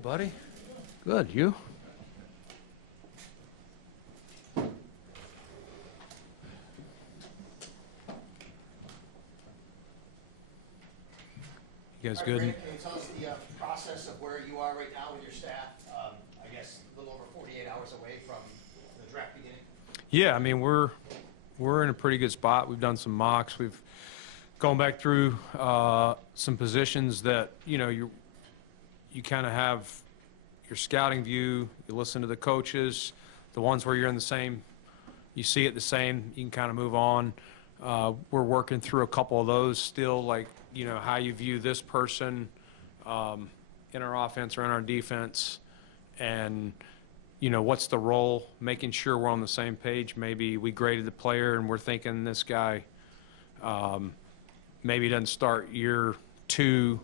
buddy. Good. You? You guys good? Brandon, can you tell us the process of where you are right now with your staff? I guess a little over 48 hours away from the draft beginning. Yeah, I mean we're in a pretty good spot. We've done some mocks. We've gone back through some positions that you kind of have your scouting view. You listen to the coaches, the ones where you're in the same, you see it the same. You can kind of move on. We're working through a couple of those still, like how you view this person in our offense or in our defense, and what's the role, making sure we're on the same page. Maybe we graded the player and we're thinking this guy maybe doesn't start year 2,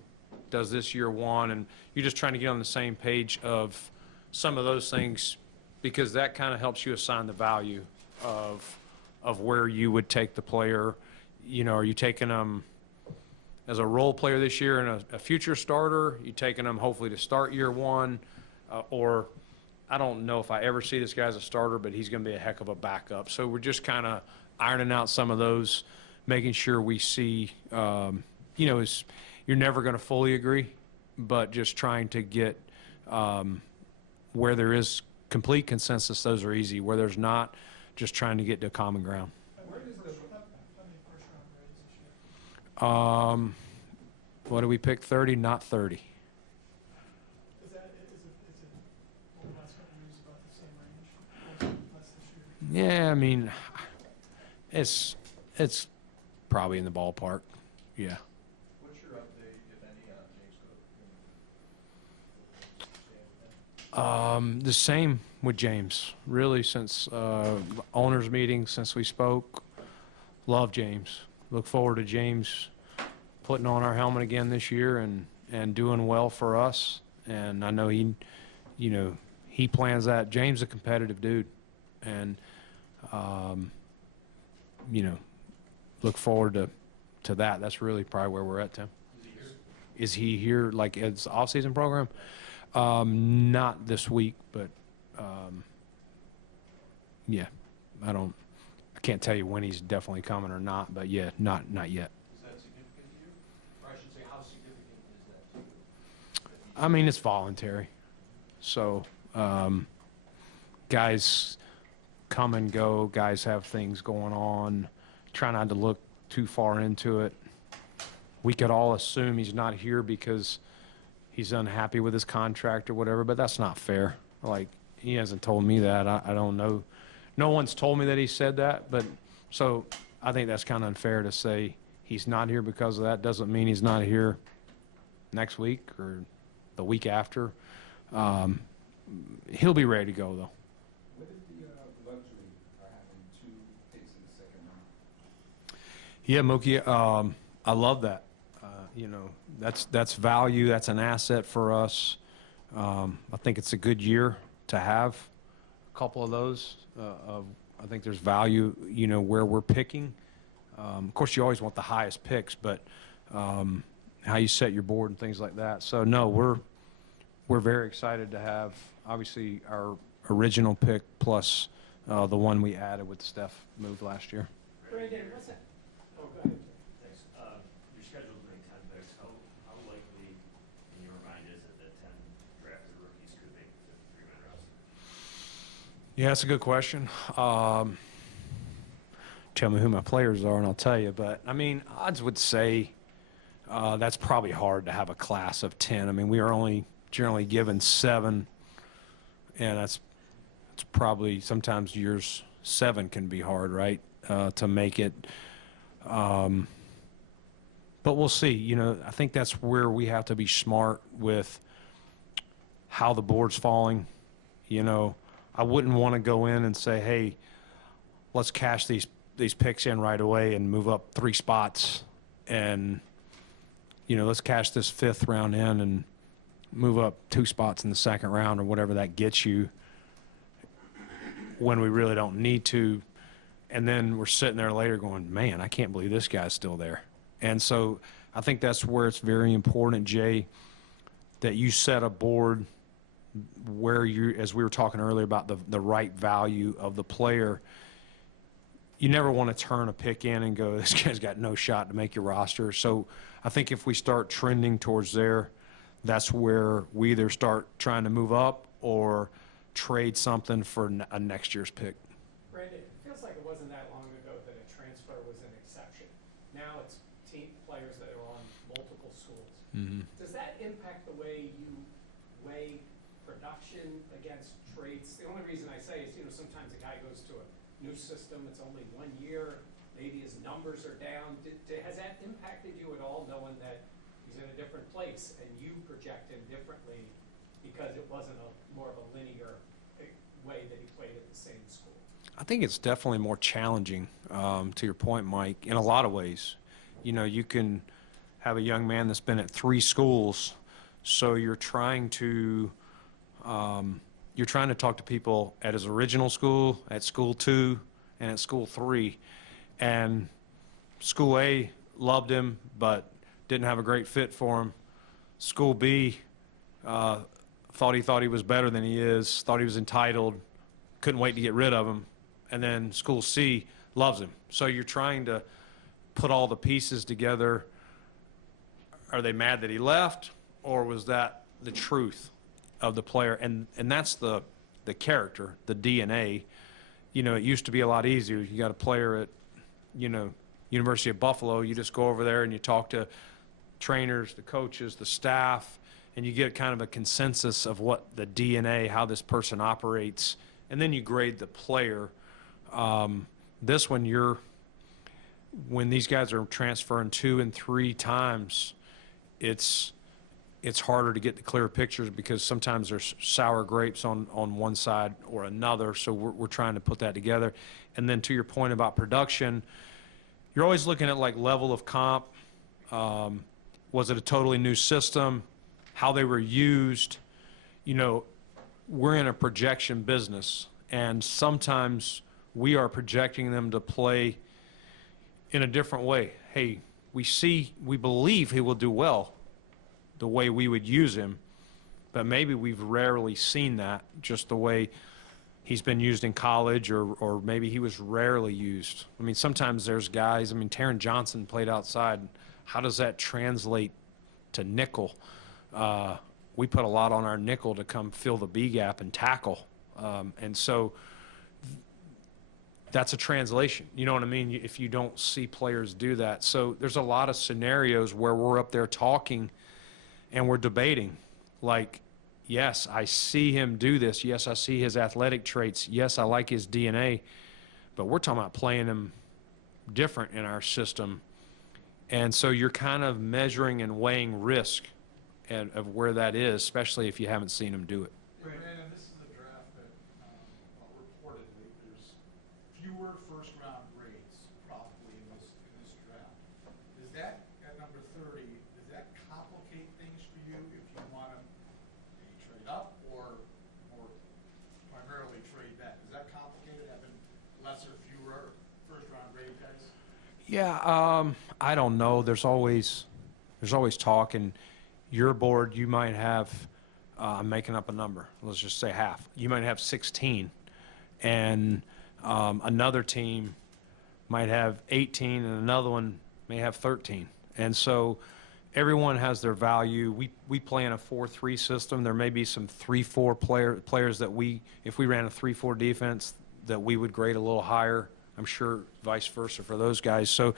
does this year 1, and you're just trying to get on the same page of some of those things, because that kind of helps you assign the value of where you would take the player. Are you taking them as a role player this year and a future starter? You taking them hopefully to start year 1, or I don't know if I ever see this guy as a starter, but he's going to be a heck of a backup. So we're just kind of ironing out some of those, making sure we see, you're never going to fully agree, but just trying to get where there is complete consensus, those are easy. Where there's not, just trying to get to common ground. Where does the first-round grades this year? What do we pick? 30, not 30. Is it over the last couple of years about the same range? Or less this year? Yeah, I mean, it's probably in the ballpark. Yeah. What's your update, if any, on James Cook? The same with James. Really, since owners meeting, since we spoke, love James. Look forward to James putting on our helmet again this year and doing well for us. And I know he plans that. James is a competitive dude, and look forward to that. That's really probably where we're at, Tim. Is he here like it's off-season program? Not this week, but yeah, I can't tell you when he's definitely coming or not, but yeah, not yet. Is that significant to you? Or I should say, how significant is that to you? I mean, it's voluntary. So guys come and go, guys have things going on. Try not to look too far into it. We could all assume he's not here because he's unhappy with his contract or whatever, but that's not fair. Like, he hasn't told me that. I don't know. No one's told me that he said that, but so I think that's kind of unfair to say he's not here because of that. Doesn't mean he's not here next week or the week after. He'll be ready to go, though. What is the luxury of having 2 picks in the second round? Yeah, Mookie, I love that. That's value. That's an asset for us. I think it's a good year to have a couple of those. I think there's value, where we're picking. Of course, you always want the highest picks, but how you set your board and things like that. So, no, we're very excited to have, obviously, our original pick plus the one we added with the Steph move last year. Brandon, what's that? Oh, go ahead. Thanks. You're scheduled to make 10 picks. How likely, in your mind, is it that 10 drafted rookies could make the 53-man roster? Yeah, that's a good question. Tell me who my players are, and I'll tell you. But, I mean, odds would say that's probably hard to have a class of 10. I mean, we are only generally given 7, and that's probably sometimes years 7 can be hard, right, to make it. But we'll see. I think that's where we have to be smart with how the board's falling. I wouldn't want to go in and say, hey, let's cash these picks in right away and move up 3 spots, and let's cash this 5th round in and move up 2 spots in the 2nd round or whatever that gets you, when we really don't need to. And then we're sitting there later going, man, I can't believe this guy's still there. And so I think that's where it's very important, Jay, that you set a board where you, as we were talking earlier about the right value of the player, you never want to turn a pick in and go, this guy's got no shot to make your roster. So I think if we start trending towards there, that's where we either start trying to move up or trade something for a next year's pick. Brandon, it feels like it wasn't that long ago that a transfer was an exception. Now it's team players that are on multiple schools. Mm-hmm. Does that impact the way you weigh production against trades? The only reason I say is, sometimes a guy goes to a new system, it's only 1 year, maybe his numbers are down. Has that impacted you at all, knowing that he's in a different place and you project him differently because it wasn't more of a linear way that he played at the same school? I think it's definitely more challenging, to your point, Mike, in a lot of ways. You can have a young man that's been at 3 schools, so you're trying to talk to people at his original school, at school 2, and at school 3. And school A loved him, but didn't have a great fit for him. School B thought he was better than he is, thought he was entitled, couldn't wait to get rid of him. And then school C loves him. So you're trying to put all the pieces together. Are they mad that he left, or was that the truth of the player? And that's the character, the DNA. It used to be a lot easier. You got a player at, University of Buffalo, you just go over there and you talk to trainers, the coaches, the staff, and you get kind of a consensus of what the DNA, how this person operates, and then you grade the player. This one, when these guys are transferring 2 and 3 times, it's harder to get the clear pictures because sometimes there's sour grapes on one side or another. So we're trying to put that together. And then to your point about production, you're always looking at like level of comp. Was it a totally new system? How they were used? We're in a projection business, and sometimes we are projecting them to play in a different way. Hey, we believe he will do well the way we would use him, but maybe we've rarely seen that, just the way he's been used in college, or maybe he was rarely used. I mean, sometimes there's guys, Taron Johnson played outside. How does that translate to nickel? We put a lot on our nickel to come fill the B gap and tackle. And so that's a translation. You know what I mean? If you don't see players do that. So there's a lot of scenarios where we're up there talking and we're debating. Like, yes, I see him do this. Yes, I see his athletic traits. Yes, I like his DNA. But we're talking about playing him different in our system. And so you're kind of measuring and weighing risk of where that is, especially if you haven't seen him do it. And this is a draft that, reportedly, there's fewer first-round grades probably in this draft. Does that, at number 30, does that complicate things for you if you want to maybe trade up or more primarily trade back? Does that complicate it, having fewer first-round grade guys? Yeah, I don't know. There's always talk, and your board, you might have, I'm making up a number, let's just say half. You might have 16, and another team might have 18, and another one may have 13. And so everyone has their value. We play in a 4-3 system. There may be some 3-4 players that if we ran a 3-4 defense, that we would grade a little higher. I'm sure vice versa for those guys. So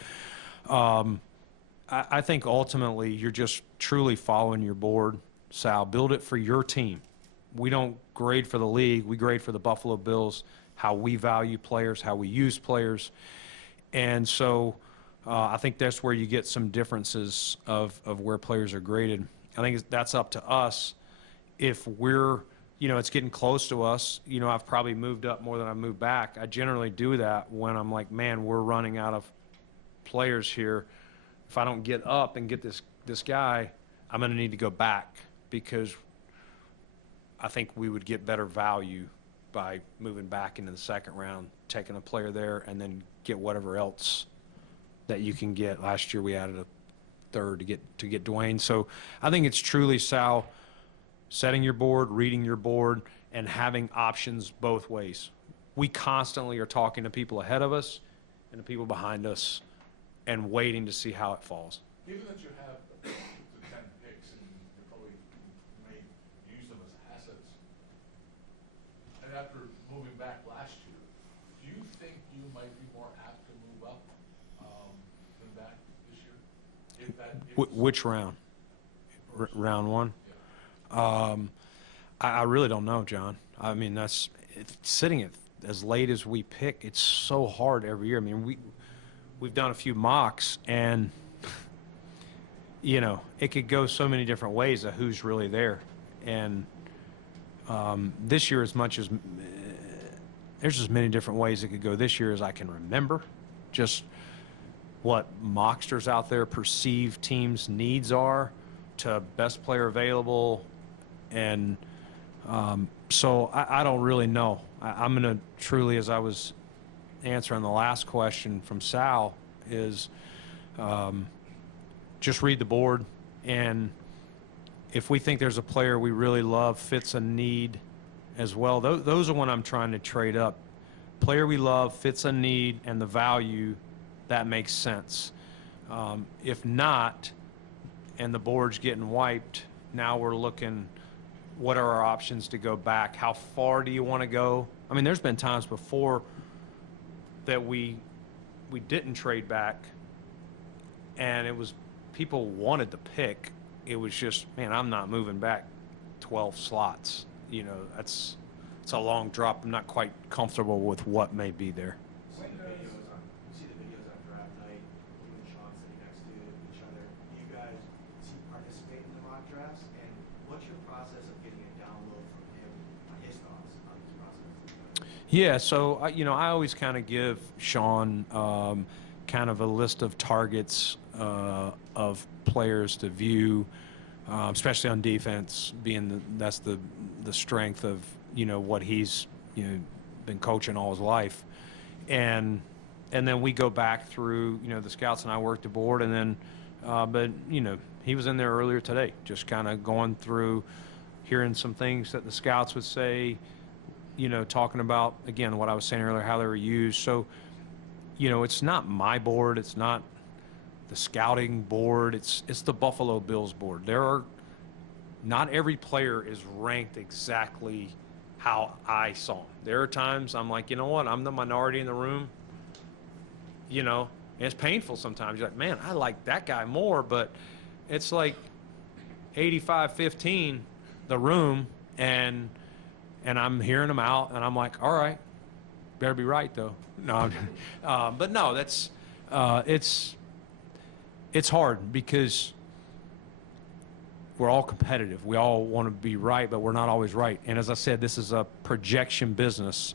I think ultimately you're just truly following your board, Sal. Build it for your team. We don't grade for the league. We grade for the Buffalo Bills, how we value players, how we use players. And so I think that's where you get some differences of where players are graded. I think that's up to us. If we're, it's getting close to us, I've probably moved up more than I've moved back. I generally do that when I'm like, man, we're running out of players here. If I don't get up and get this guy, I'm going to need to go back, because I think we would get better value by moving back into the second round, taking a player there, and then get whatever else that you can get. Last year we added a third to get Dwayne. So I think it's truly, Sal, setting your board, reading your board, and having options both ways. We constantly are talking to people ahead of us and the people behind us and waiting to see how it falls. Given that you have the 10 picks and you probably may use them as assets, and after moving back last year, do you think you might be more apt to move up than back this year? If that, if Which round? Round one? yeah. I really don't know, John. I mean, sitting at as late as we pick, it's so hard every year. I mean, we've done a few mocks, and you know, it could go so many different ways of who's really there. And this year, as much as there's as many different ways it could go this year as I can remember. Just what mocksters out there perceive teams' needs are to best player available, and so I don't really know. I'm going to truly, as I was answering the last question from Sal, is just read the board, and if we think there's a player we really love, fits a need as well, those are when I'm trying to trade up. Player we love, fits a need, and the value, that makes sense. If not, and the board's getting wiped, now we're looking, what are our options to go back? How far do you want to go? I mean, there's been times before that we didn't trade back, and it was people wanted to pick. It was just, man, I'm not moving back 12 slots. You know, it's a long drop. I'm not quite comfortable with what may be there. See the videos on draft night, you and Sean sitting next to each other. Do you guys participate in the mock drafts? And what's your process of getting a download from him on his thoughts on this process? Yeah, so you know, I always kind of give Sean kind of a list of targets of players to view, especially on defense, being that's the strength of, you know, what he's, you know, been coaching all his life, and then we go back through, you know, the scouts and I work the board, and then but you know, he was in there earlier today, just kind of going through, hearing some things that the scouts would say, you know, talking about, again, what I was saying earlier, how they were used. So, you know, it's not my board, it's not the scouting board, it's the Buffalo Bills board. Not every player is ranked exactly how I saw them. There are times I'm like, you know what, I'm the minority in the room. You know, and it's painful sometimes. You're like, man, I like that guy more, but it's like 85-15 the room, and I'm hearing them out, and I'm like, all right, better be right though. No, but no, that's it's hard because we're all competitive. We all want to be right, but we're not always right. And as I said, this is a projection business.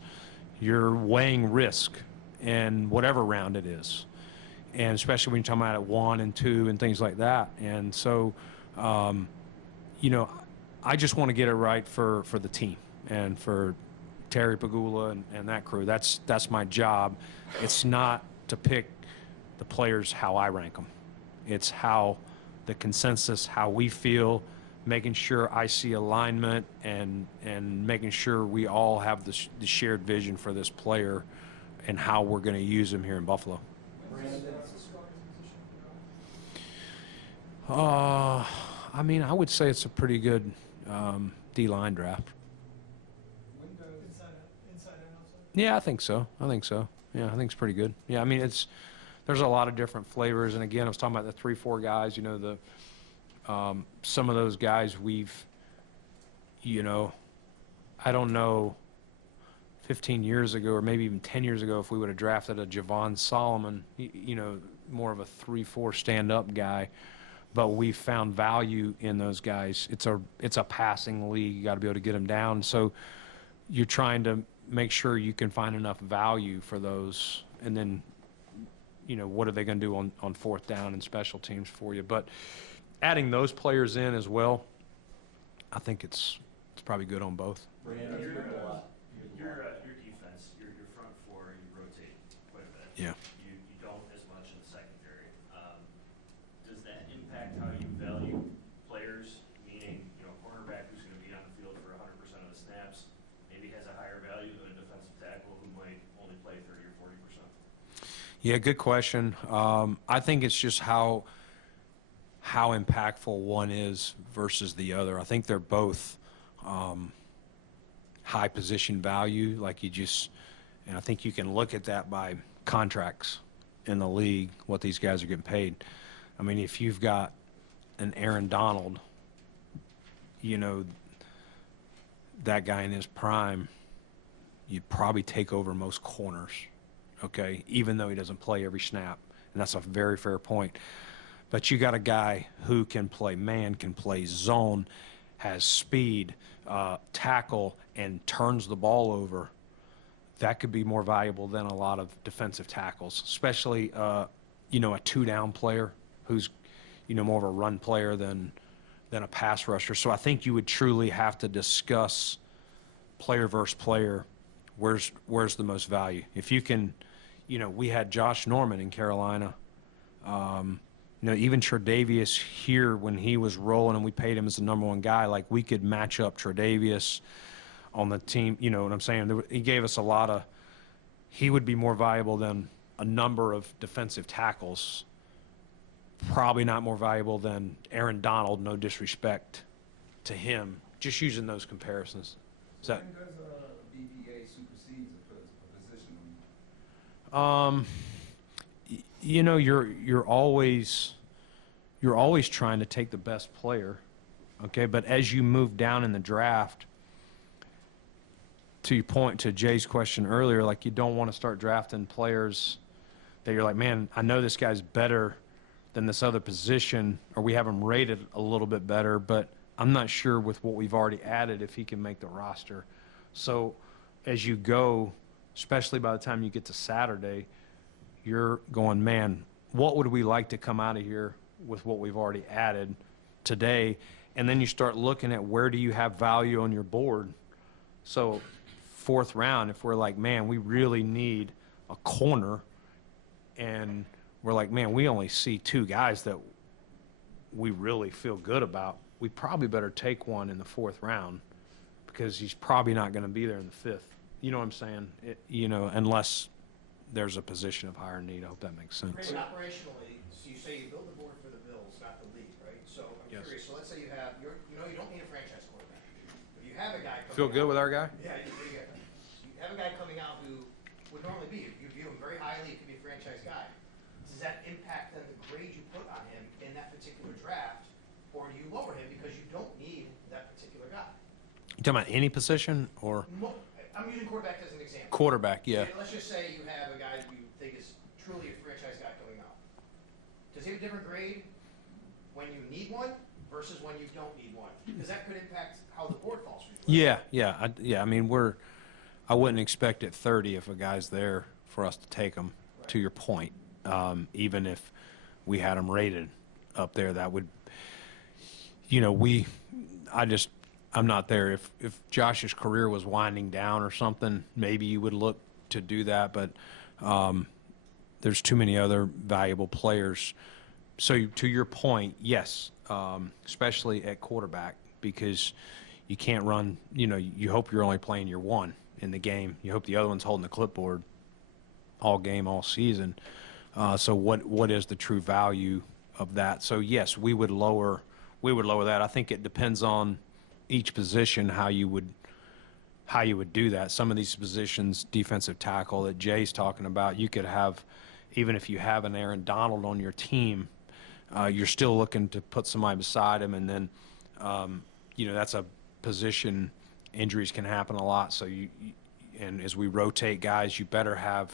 You're weighing risk in whatever round it is, and especially when you're talking about at 1 and 2 and things like that. And so, you know, I just want to get it right for the team and for Terry Pagula and that crew. That's my job. It's not to pick the players how I rank them. It's how the consensus, how we feel, making sure I see alignment, and making sure we all have the shared vision for this player and how we're going to use him here in Buffalo. I mean, I would say it's a pretty good D-line draft. Inside and outside? Yeah, I think so. Yeah, I think it's pretty good. Yeah, I mean, there's a lot of different flavors. And again, I was talking about the 3-4 guys, you know, some of those guys you know, I don't know 15 years ago or maybe even 10 years ago if we would have drafted a Javon Solomon, you know, more of a 3-4 stand-up guy. But we found value in those guys. It's a passing league. You got to be able to get them down. So you're trying to make sure you can find enough value for those, and then, you know, what are they going to do on fourth down and special teams for you? But adding those players in as well, I think it's probably good on both. Your defense, your front four, you rotate quite a bit. Yeah. You don't as much in the secondary. Does that impact how you value players? Meaning, you know, cornerback who's going to be Yeah, good question. I think it's just how impactful one is versus the other. I think they're both high position value, and I think you can look at that by contracts in the league, what these guys are getting paid. I mean, if you've got an Aaron Donald, that guy in his prime, you'd probably take over most corners, okay, even though he doesn't play every snap. And that's a very fair point. But you got a guy who can play man, can play zone, has speed, tackle, and turns the ball over. That could be more valuable than a lot of defensive tackles, especially, a two-down player who's, more of a run player than a pass rusher. So I think you would truly have to discuss player versus player, where's the most value. If you can, we had Josh Norman in Carolina. Even Tre'Davious here when he was rolling and we paid him as the number one guy, like we could match up Tre'Davious on the team. You know what I'm saying? He gave us he would be more valuable than a number of defensive tackles. Probably not more valuable than Aaron Donald, no disrespect to him, just using those comparisons. Is that? When does BBA supersedes a position? You're always trying to take the best player, okay? But as you move down in the draft, to your point, to Jay's question earlier, like you don't want to start drafting players that you're like, man, I know this guy's better than this other position, or we have him rated a little bit better, but I'm not sure with what we've already added if he can make the roster. So as you go, especially by the time you get to Saturday, you're going, man, what would we like to come out of here with what we've already added today? And then you start looking at where do you have value on your board. So fourth round, if we're like, man, we really need a corner, and we're like, man, we only see two guys that we really feel good about, we probably better take one in the fourth round because he's probably not going to be there in the fifth. You know what I'm saying? Unless there's a position of higher need. I hope that makes sense. Brandon, operationally, so you say you build the board for the Bills, not the league, right? So I'm Yes. curious. So let's say you don't need a franchise quarterback. If you have a guy Feel good with our guy? Yeah, you have a guy coming out who would normally be, you view him very highly, he could be a franchise guy. Does that impact then the grade you put on him in that particular draft, or do you lower him because you don't need that particular guy? You talking about any position or I'm using quarterback as an example. quarterback? Yeah. Let's just say you have a guy you think is truly a franchise guy coming out. Does he have a different grade when you need one versus when you don't need one? Because that could impact how the board falls for you. Right? Yeah. I mean, I wouldn't expect at 30 if a guy's there for us to take him. Right. To your point, even if we had him rated up there, that would, I'm not there. If Josh's career was winding down or something, maybe you would look to do that, but there's too many other valuable players. So to your point, yes, especially at quarterback, because you can't run, you hope you're only playing your one in the game. You hope the other one's holding the clipboard all game, all season. So what is the true value of that? So yes, we would lower that. I think it depends on each position how you would do that. Some of these positions, defensive tackle that Jay's talking about, you could have, even if you have an Aaron Donald on your team, you're still looking to put somebody beside him, and then that's a position. Injuries can happen a lot, so and as we rotate guys, you better have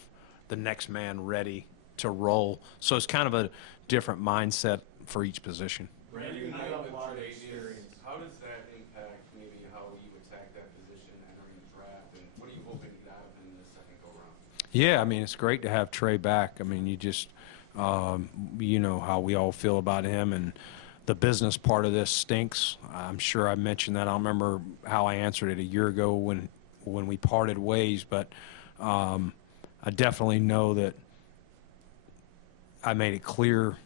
the next man ready to roll. So it's kind of a different mindset for each position. Brandon, You you know have with a lot of Tre'Davious, experience. how does that impact maybe how you attack that position entering the draft, and what are you hoping to get out of him in the second go-round? Yeah, I mean, it's great to have Trey back. I mean, you just, you know how we all feel about him, and the business part of this stinks. I'm sure I mentioned that. I don't remember how I answered it a year ago when we parted ways, but I definitely know that I made it clear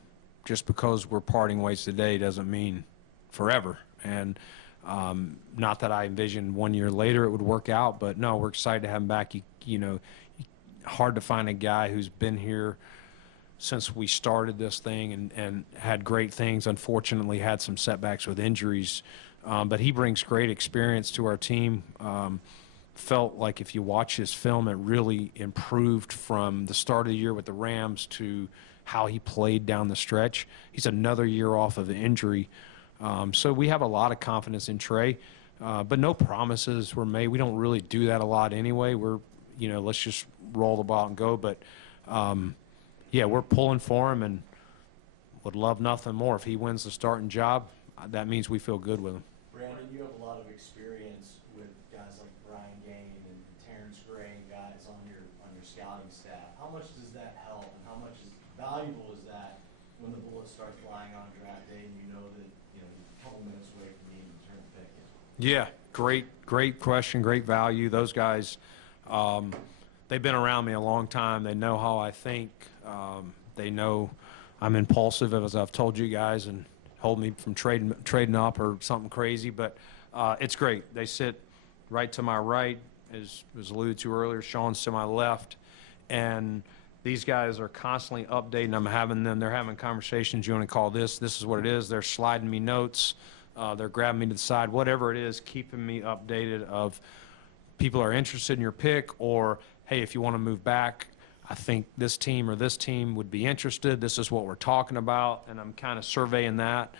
just because we're parting ways today doesn't mean forever. And not that I envisioned 1 year later it would work out, but no, we're excited to have him back. hard to find a guy who's been here since we started this thing and had great things. Unfortunately, had some setbacks with injuries, but he brings great experience to our team. Felt like if you watch his film, it really improved from the start of the year with the Rams to how he played down the stretch. He's another year off of the injury. So we have a lot of confidence in Trey, but no promises were made. We don't really do that a lot anyway. We're, let's just roll the ball and go. But, yeah, we're pulling for him and would love nothing more. If he wins the starting job, that means we feel good with him. Brandon, you have a lot of experience with guys like Brian Gaine and Terrence Gray and guys on your scouting staff. How much does that help, and how much valuable is that when the bullets start flying on draft day and you know that you're a couple minutes away from being the turn pick? Yeah, great question, great value. Those guys, they've been around me a long time. They know how I think. They know I'm impulsive, as I've told you guys, and hold me from trading up or something crazy. But it's great. They sit right to my right, as was alluded to earlier. Sean's to my left, and these guys are constantly updating. They're having conversations. You want to call this is what it is. They're sliding me notes. They're grabbing me to the side, whatever it is, keeping me updated of people are interested in your pick, or, hey, if you want to move back, I think this team or this team would be interested. This is what we're talking about, and I'm kind of surveying that.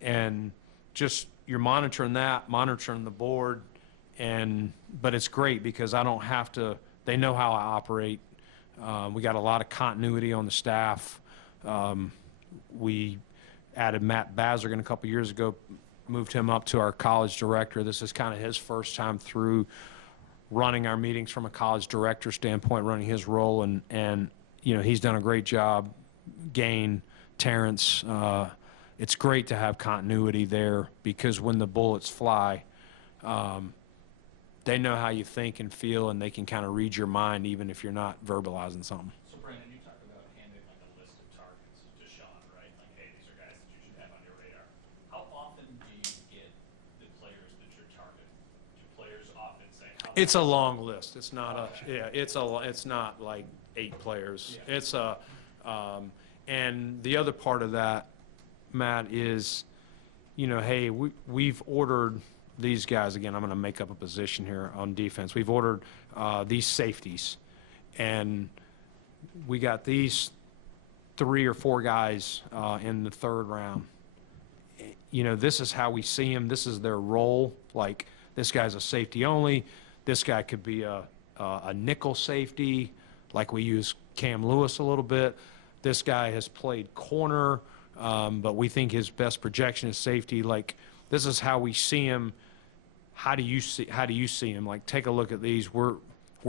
And just you're monitoring that, monitoring the board, but it's great because I don't have to – they know how I operate. We got a lot of continuity on the staff. We added Matt Bazergan a couple years ago, moved him up to our college director. This is kind of his first time through running our meetings from a college director standpoint, running his role, and he's done a great job. Gain, Terrence, it's great to have continuity there because when the bullets fly, they know how you think and feel, and they can kind of read your mind even if you're not verbalizing something. So Brandon, you talked about handing like a list of targets to Sean, right? Like, hey, these are guys that you should have on your radar. How often do you get the players that you're targeting? Do players often say? It's a long list. It's not it's not like 8 players. Yeah. It's and the other part of that, Matt, is, hey, we've ordered these guys. Again, I'm going to make up a position here on defense. We've ordered these safeties, and we got these 3 or 4 guys in the 3rd round. This is how we see them. This is their role. Like, this guy's a safety only. This guy could be a nickel safety, like we use Cam Lewis a little bit. This guy has played corner, but we think his best projection is safety. Like, this is how we see him. How do you see him? Like, take a look at these. We're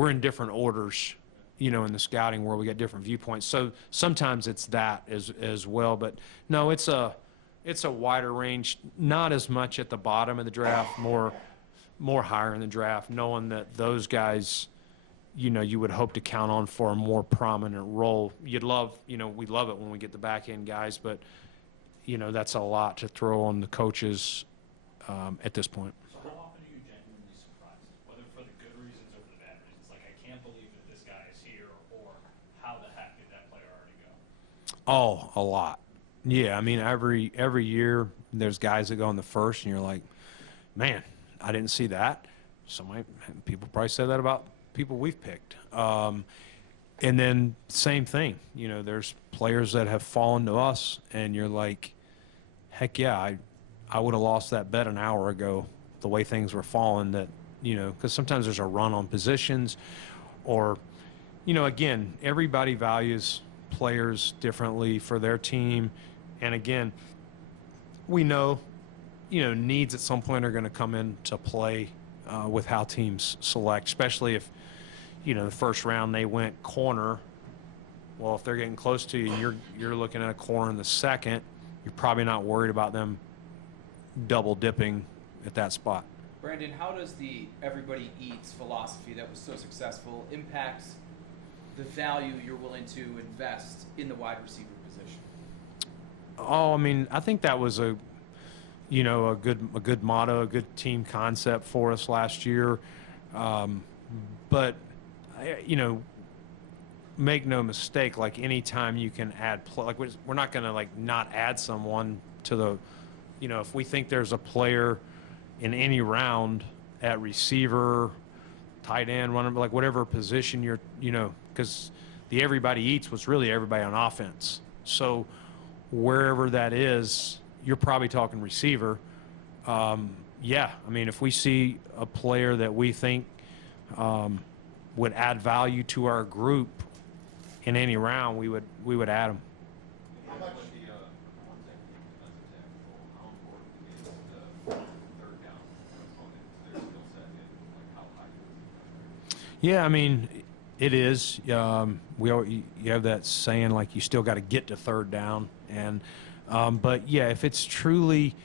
in different orders, in the scouting world. We got different viewpoints. So sometimes it's that as well. But no, it's a wider range. Not as much at the bottom of the draft, more higher in the draft, knowing that those guys, you would hope to count on for a more prominent role. You'd love, we love it when we get the back end guys, but that's a lot to throw on the coaches at this point. So how often are you genuinely surprised, whether for the good reasons or for the bad reasons? Like, I can't believe that this guy is here, or how the heck did that player already go? Oh, a lot. Yeah, I mean, every year there's guys that go in the first, and you're like, man, I didn't see that. People probably said that about people we've picked. And then same thing, there's players that have fallen to us, and you're like, heck yeah, I would have lost that bet an hour ago, the way things were falling. That, because sometimes there's a run on positions, or, again, everybody values players differently for their team. And again, we know, needs at some point are going to come into play with how teams select, especially if, the first round they went corner. Well, if they're getting close to you and you're looking at a corner in the second, you're probably not worried about them double dipping at that spot. Brandon, how does the everybody eats philosophy that was so successful impact the value you're willing to invest in the wide receiver position? Oh, I mean, I think that was a good motto, a good team concept for us last year. But make no mistake, like anytime you can add like we're not going to like not add someone to the, if we think there's a player in any round at receiver, tight end, running, like whatever position you're, because the everybody eats was really everybody on offense. So wherever that is, you're probably talking receiver. Yeah, I mean, if we see a player that we think would add value to our group in any round, we would add them. How much? One second, defensive tackle, how important is the third down component to their skill set, and like how high is it? Yeah, I mean, it is. You have that saying, like, you still got to get to third down. And but, yeah, if it's truly,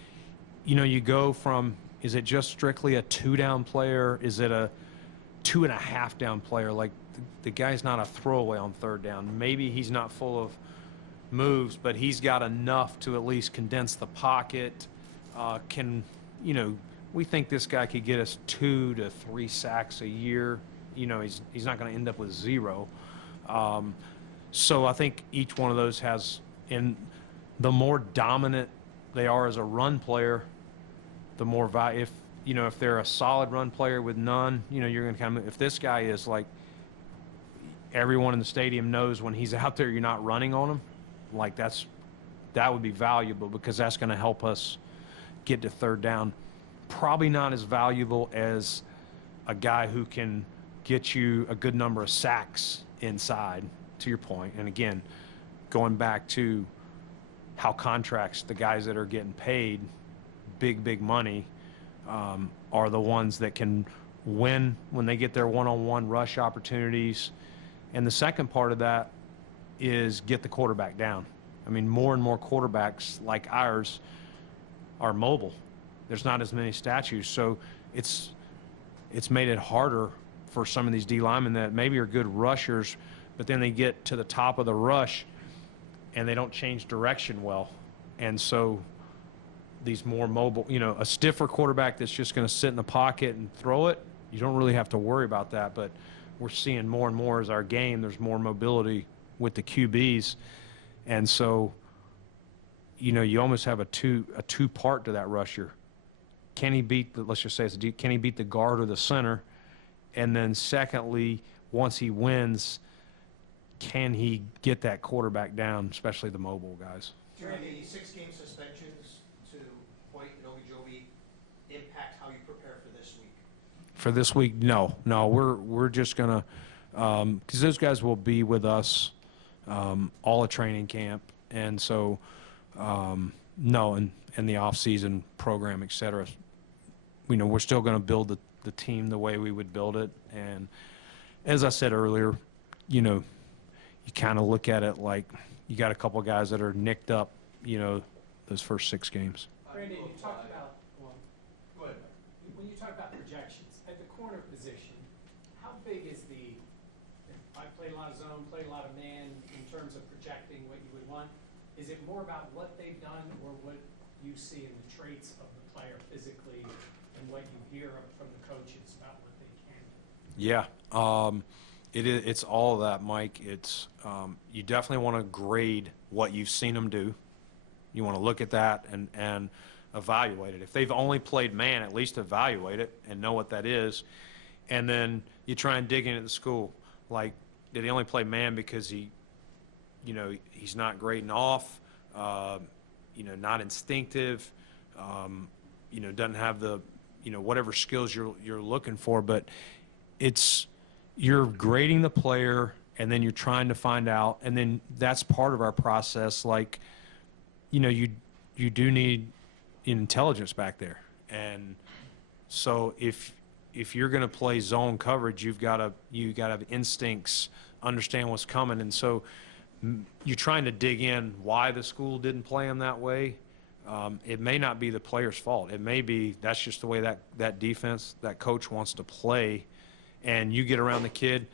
you go from, is it just strictly a 2-down player? Is it a 2.5-down player? Like, the guy's not a throwaway on third down. Maybe he's not full of moves, but he's got enough to at least condense the pocket. We think this guy could get us 2 to 3 sacks a year. He's not going to end up with 0. So I think each one of those has, and the more dominant they are as a run player, the more value. If they're a solid run player with none, you're going to kind of, if this guy is like, everyone in the stadium knows when he's out there, you're not running on him, like that would be valuable, because that's going to help us get to third down. Probably not as valuable as a guy who can get you a good number of sacks inside, to your point. And again, going back to how contracts, the guys that are getting paid big money are the ones that can win when they get their one-on-one rush opportunities. And the second part of that is get the quarterback down. I mean, more and more quarterbacks like ours are mobile. There's not as many statues, so it's made it harder for some of these D linemen that maybe are good rushers, but then they get to the top of the rush and they don't change direction well. And so these more mobile, a stiffer quarterback that's just going to sit in the pocket and throw it, you don't really have to worry about that. But we're seeing more and more as our game, there's more mobility with the QBs. And so, you almost have a two part to that rusher. Can he beat let's just say can he beat the guard or the center? And then secondly, once he wins, can he get that quarterback down, especially the mobile guys? Do the 6-game suspensions to Hoyt and Ogunjobi impact how you prepare for this week? For this week, no. We're just gonna, because those guys will be with us all at training camp, and so no, and the off-season program, et cetera. We're still going to build the team the way we would build it. And as I said earlier, you kind of look at it like you got a couple of guys that are nicked up, those first 6 games. Brandon, you talked about, Go ahead. when you talk about projections, at the corner position, how big is I played a lot of zone, played a lot of man in terms of projecting what you would want. Is it more about what they've done or what you see in the traits of the player physically and what you hear from the coaches about what they can do? Yeah, it's all of that, Mike. It's you definitely want to grade what you've seen them do. You want to look at that and evaluate it. If they've only played man, at least evaluate it and know what that is. And then you try and dig into the school. Like, did he only play man because he's not grading off, not instinctive, doesn't have the, whatever skills you're looking for. But you're grading the player, and then you're trying to find out, and then that's part of our process. Like, you do need intelligence back there. And so if you're going to play zone coverage, you got to have instincts, understand what's coming. And so you're trying to dig in why the school didn't play him that way. It may not be the player's fault. It may be that's just the way that defense, that coach wants to play, and you get around the kid.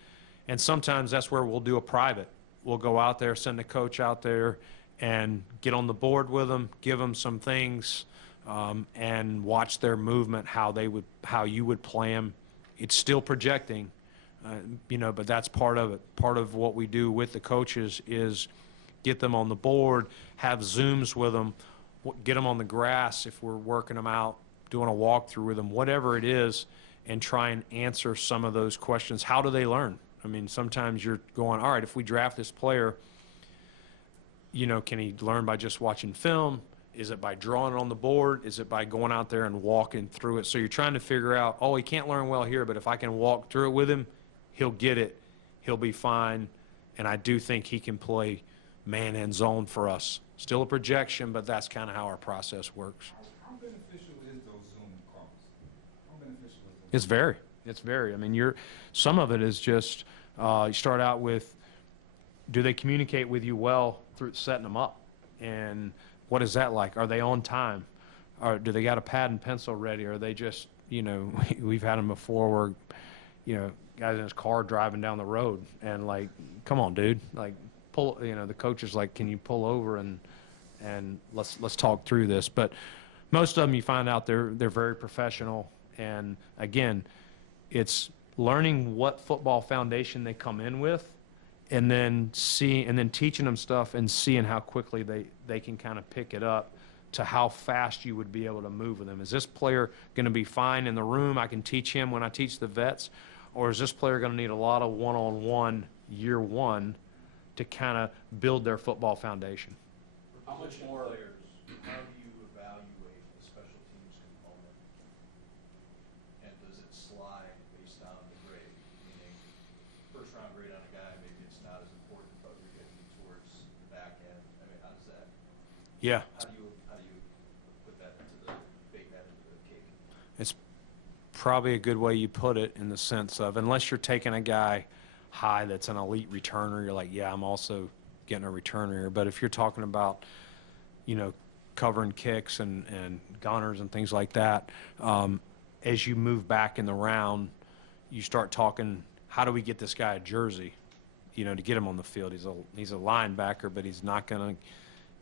And sometimes that's where we'll do a private. We'll go out there, send the coach out there, and get on the board with them, give them some things, and watch their movement, how you would play them. It's still projecting, But that's part of it. Part of what we do with the coaches is get them on the board, have Zooms with them, get them on the grass if we're working them out, doing a walkthrough with them, whatever it is, and try and answer some of those questions. How do they learn? I mean, sometimes you're going, all right, if we draft this player, can he learn by just watching film? Is it by drawing it on the board? Is it by going out there and walking through it? So you're trying to figure out, oh, he can't learn well here, but if I can walk through it with him, he'll get it. He'll be fine. And I do think he can play man and zone for us. Still a projection, but that's kind of how our process works. How beneficial is those Zoom calls? How beneficial is it? It's very. I mean, some of it is just, you start out with, do they communicate with you well through setting them up? And what is that like? Are they on time? Or do they got a pad and pencil ready? Or are they just, we've had them before where, guys in his car driving down the road and like, come on, dude, like pull, the coach is like, can you pull over and let's talk through this. But most of them you find out they're very professional. And again, it's learning what football foundation they come in with, and then teaching them stuff and seeing how quickly they can kind of pick it up to how fast you would be able to move with them. Is this player going to be fine in the room? I can teach him when I teach the vets, or is this player going to need a lot of one-on-one year one to kind of build their football foundation? How much Position more? players, how do you evaluate the special teams component? And does it slide based on the grade? Meaning, first round grade on a guy, maybe it's not as important, but we're getting towards the back end. I mean, how does that, Yeah, how do you put that bake that into the cake? it's probably a good way you put it, in the sense of, unless you're taking a guy high that's an elite returner, you're like, yeah, I'm also getting a returner here. But if you're talking about, covering kicks and gunners and things like that, as you move back in the round, you start talking, how do we get this guy a jersey, to get him on the field? He's a linebacker, but he's not going to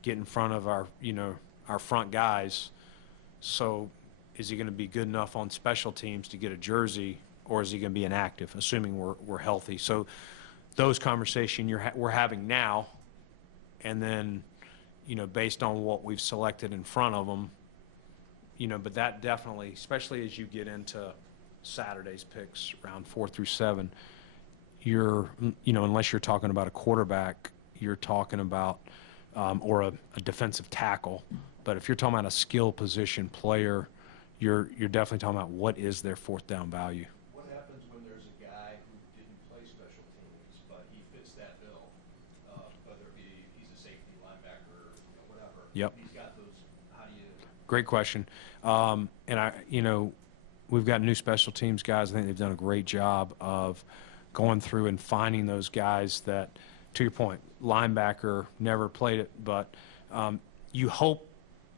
get in front of our front guys. So is he going to be good enough on special teams to get a jersey, or is he going to be inactive, assuming we're healthy? So those conversations we're having now, and then, based on what we've selected in front of them, but that definitely, especially as you get into Saturday's picks, round 4 through 7, unless you're talking about a quarterback, you're talking about, or a defensive tackle. But if you're talking about a skill position player, you're definitely talking about what is their fourth down value. What happens when there's a guy who didn't play special teams, but he fits that bill? Whether it be he's a safety, linebacker, whatever. Yep. He's got those, how do you? Great question. We've got new special teams guys. I think they've done a great job of going through and finding those guys that, to your point, linebacker, never played it, but you hope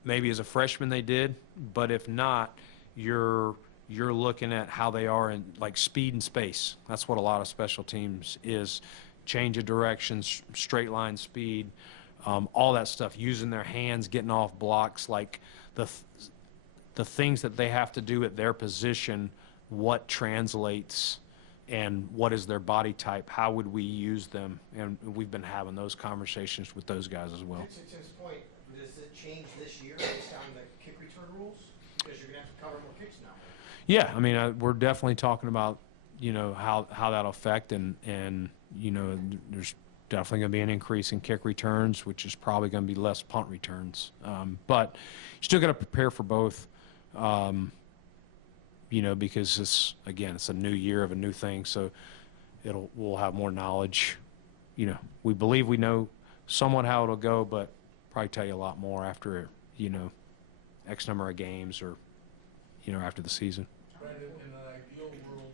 maybe as a freshman they did, but if not, you're looking at how they are in like speed and space. That's what a lot of special teams is: change of directions, straight line speed, all that stuff, using their hands, getting off blocks, like the things that they have to do at their position, what translates and what is their body type, how would we use them? And we've been having those conversations with those guys as well. To Tim's point, does it change this year based on the kick return rules? Because you're going to have to cover more kicks now. Yeah, I mean, we're definitely talking about, how that'll affect, and there's definitely going to be an increase in kick returns, which is probably going to be less punt returns. But you still got to prepare for both, because it's a new year of a new thing, so we'll have more knowledge. We believe we know somewhat how it'll go, but probably tell you a lot more after, X number of games, or, after the season. Brandon, in an ideal world,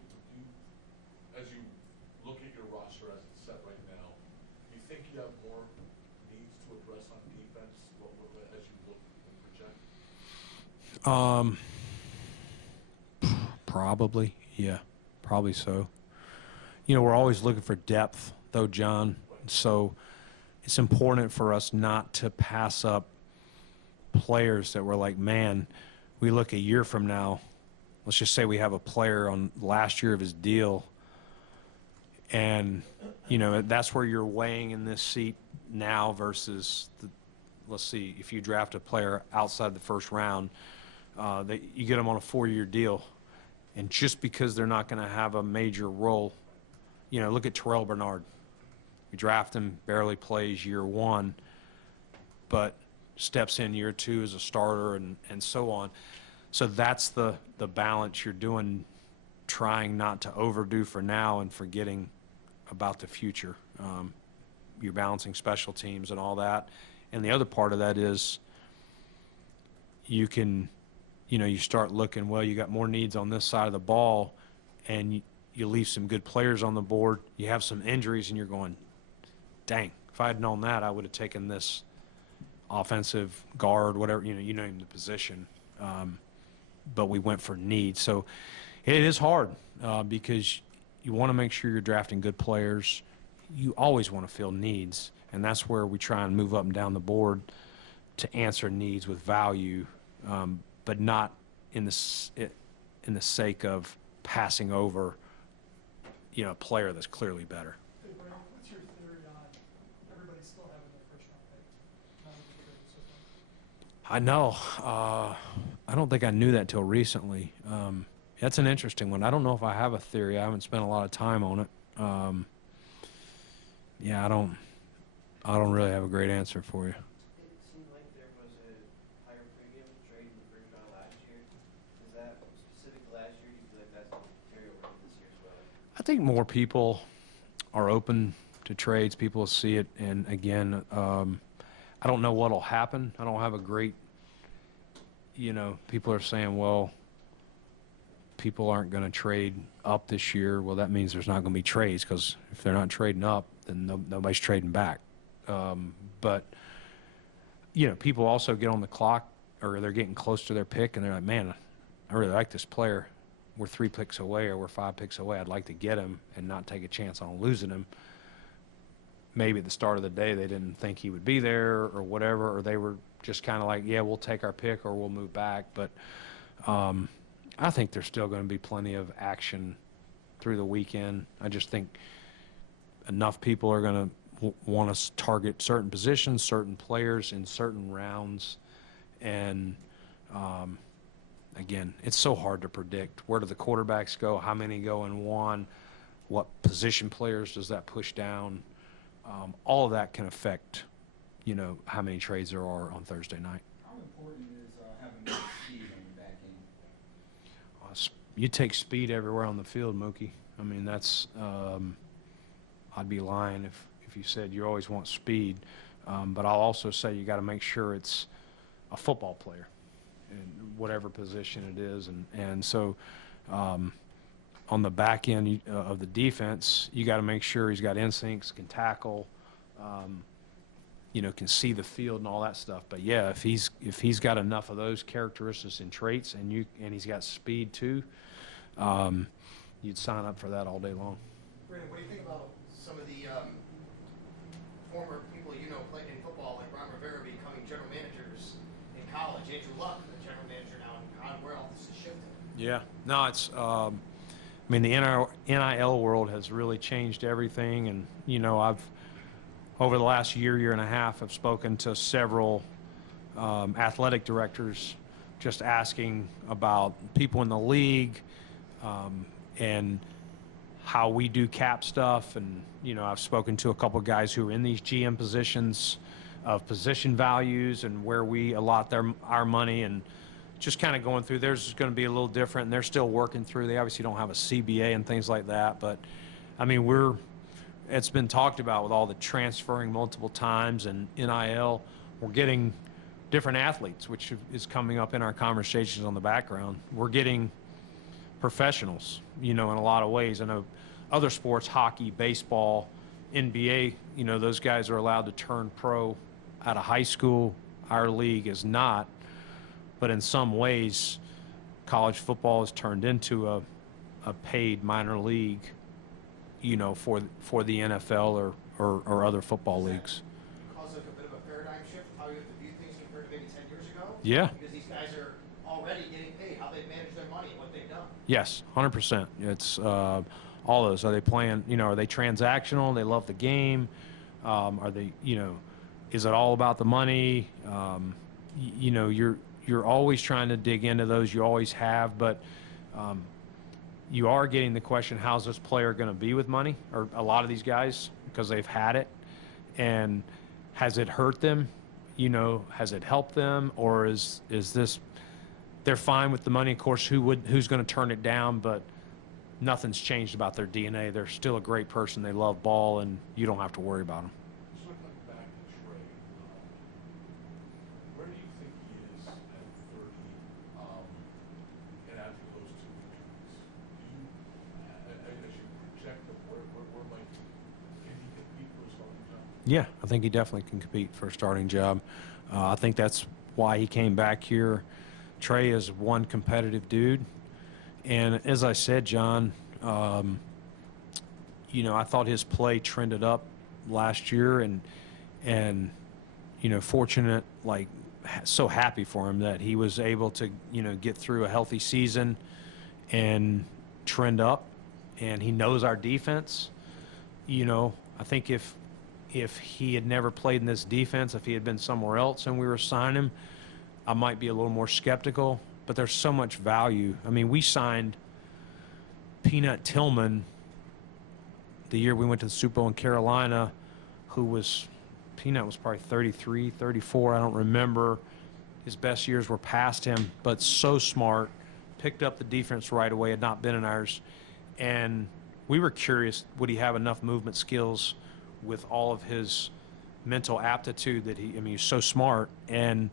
as you look at your roster as it's set right now, do you think you have more needs to address on defense as you look and project? Probably, yeah, probably so. We're always looking for depth, though, John. So it's important for us not to pass up players that we're like, man, we look a year from now, let's just say we have a player on last year of his deal And, you know, that's where you're weighing in this seat now versus, let's see, if you draft a player outside the first round, you get them on a 4-year deal. And just because they're not going to have a major role, you know, look at Terrell Bernard. We draft him, barely plays year 1, but steps in year 2 as a starter and so on. So that's the balance you're doing, trying not to overdo for now and forgetting about the future. You're balancing special teams and all that. And the other part of that is you start looking, well, you got more needs on this side of the ball, and you leave some good players on the board. You have some injuries, and you're going, dang, if I had known that, I would have taken this offensive guard, whatever, you name the position. But we went for needs. So it is hard because you want to make sure you're drafting good players. You always want to fill needs, and that's where we try and move up and down the board to answer needs with value, but not in the sake of passing over, a player that's clearly better. Hey, Brandon, what's your theory on everybody still having their first round pick? Not in the trading system. I know. I don't think I knew that till recently. That's an interesting one. I don't know if I have a theory. I haven't spent a lot of time on it. Yeah, I don't really have a great answer for you. It seemed like there was a higher premium trade in the first round last year. Is that specific to last year? Do you feel like that's going to carry over this year as well? I think more people are open to trades. People see it, and again, I don't know what'll happen. I don't have a great, people are saying, well, people aren't going to trade up this year. Well, that means there's not going to be trades, because if they're not trading up, then nobody's trading back. But, people also get on the clock, or they're getting close to their pick, and they're like, man, I really like this player. We're 3 picks away, or we're 5 picks away. I'd like to get him and not take a chance on losing him. Maybe at the start of the day they didn't think he would be there or whatever, or they were just kind of like, yeah, we'll take our pick or we'll move back. But I think there's still going to be plenty of action through the weekend. I just think enough people are going to want to target certain positions, certain players in certain rounds. And again, it's so hard to predict. Where do the quarterbacks go? How many go in one? What position players does that push down? All of that can affect, how many trades there are on Thursday night. How important is having more speed on your back end? You take speed everywhere on the field, Mookie. I mean, that's I'd be lying if you said you always want speed. But I'll also say you got to make sure it's a football player in whatever position it is. And so on the back end of the defense, you got to make sure he's got instincts, can tackle, can see the field and all that stuff. But yeah, if he's got enough of those characteristics and traits, and he's got speed too, you'd sign up for that all day long. Brandon, what do you think about some of the former people playing in football, like Ron Rivera, becoming general managers in college? Andrew Luck, the general manager now, and where all this is shifting. Yeah, no, it's. The NIL world has really changed everything, and I've over the last year and a half, I've spoken to several athletic directors, just asking about people in the league and how we do cap stuff, and I've spoken to a couple of guys who are in these GM positions of position values and where we allot our money, and just kind of going through. Theirs is going to be a little different, and they're still working through. They obviously don't have a CBA and things like that, but I mean, it's been talked about with all the transferring multiple times and NIL. We're getting different athletes, which is coming up in our conversations on the background. We're getting professionals, in a lot of ways. I know other sports, hockey, baseball, NBA, those guys are allowed to turn pro out of high school. Our league is not. But in some ways, college football has turned into a paid minor league, for the NFL or other football leagues. Cause like a bit of a paradigm shift, how you have to view things compared to maybe 10 years ago? Yeah. Because these guys are already getting paid, how they've managed their money and what they've done. Yes, 100%. It's all those. Are they playing, are they transactional? They love the game. Are they, is it all about the money? You're always trying to dig into those. You always have, but you are getting the question, how's this player going to be with money? Or a lot of these guys, because they've had it. And has it hurt them? Has it helped them? Or is this, they're fine with the money? Of course, who's going to turn it down? But nothing's changed about their DNA. They're still a great person. They love ball, and you don't have to worry about them. Circling back to Trey, where do you think he is at 30, and after those 2 injuries? As you project him, where might can he compete for a starting job? Yeah, I think he definitely can compete for a starting job. I think that's why he came back here. Trey is one competitive dude. And as I said, John, I thought his play trended up last year, and fortunate, so happy for him that he was able to, get through a healthy season and trend up, and he knows our defense. I think if he had never played in this defense, if he had been somewhere else and we were signing him, I might be a little more skeptical. But there's so much value. I mean, we signed Peanut Tillman the year we went to the Super Bowl in Carolina, Peanut was probably 33, 34, I don't remember. His best years were past him, but so smart, picked up the defense right away, had not been in ours. And we were curious, would he have enough movement skills with all of his mental aptitude that he's so smart. And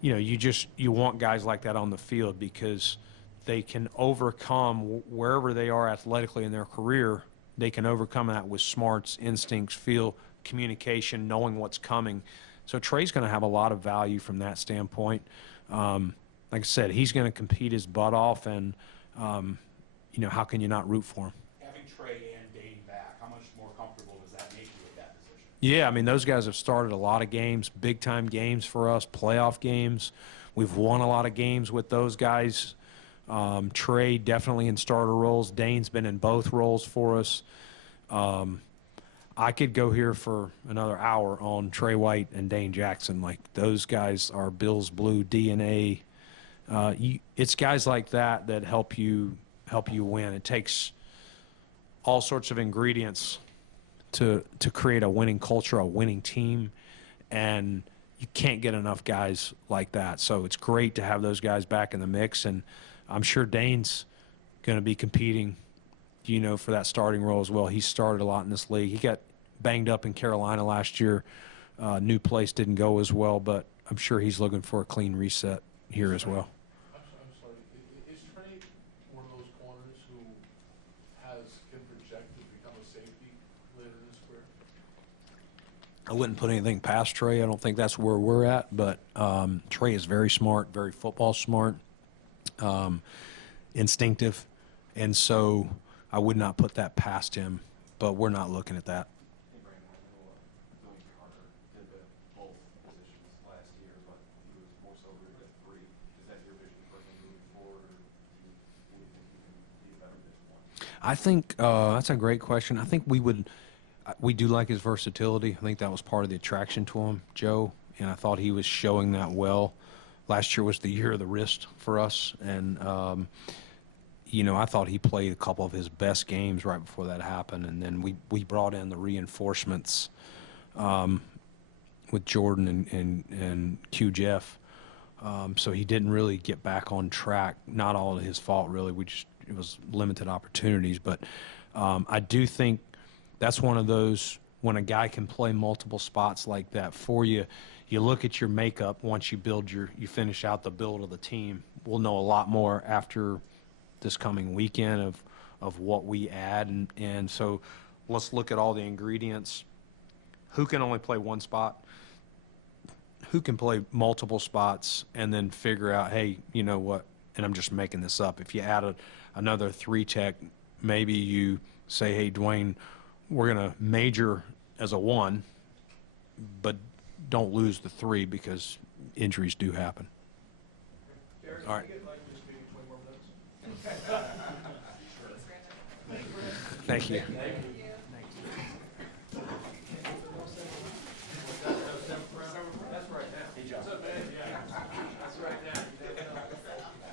you want guys like that on the field because they can overcome wherever they are athletically in their career. They can overcome that with smarts, instincts, feel, communication, knowing what's coming. So Trey's going to have a lot of value from that standpoint. Like I said, he's going to compete his butt off, and how can you not root for him? Having Trey and Dane back, how much more comfortable does that make you at that position? Yeah, those guys have started a lot of games, big-time games for us, playoff games. We've won a lot of games with those guys. Trey definitely in starter roles. Dane's been in both roles for us. I could go here for another hour on Trey White and Dane Jackson. Those guys are Bills Blue DNA. It's guys like that help you win. It takes all sorts of ingredients to create a winning culture, a winning team, and you can't get enough guys like that. So it's great to have those guys back in the mix, and I'm sure Dane's going to be competing, for that starting role as well. He started a lot in this league. He got banged up in Carolina last year. New place didn't go as well, but I'm sure he's looking for a clean reset here as well. I'm sorry. Is Trey one of those corners who can project to become a safety later in his career? I wouldn't put anything past Trey. I don't think that's where we're at, but Trey is very smart, very football smart, instinctive, and so I would not put that past him, but we're not looking at that. Hey, Brandon, I know Billy Carter did both positions last year, but he was more so good at 3. Is that your vision for him moving forward, or do you think he can be a better fit one? I think that's a great question. I think we do like his versatility. I think that was part of the attraction to him, Joe, and I thought he was showing that well. Last year was the year of the wrist for us, and I thought he played a couple of his best games right before that happened, and then we brought in the reinforcements with Jordan and Q Jeff, so he didn't really get back on track. Not all of his fault, really. It was limited opportunities, but I do think that's one of those, when a guy can play multiple spots like that for you, you look at your makeup once you finish out the build of the team. We'll know a lot more after this coming weekend of what we add, and so let's look at all the ingredients. Who can only play one spot? Who can play multiple spots? And then figure out, hey, you know what, and I'm just making this up, if you add another 3 tech, maybe you say, hey, Dwayne, we're going to major as a 1, but don't lose the 3 because injuries do happen. All right. Thank you. Thank you.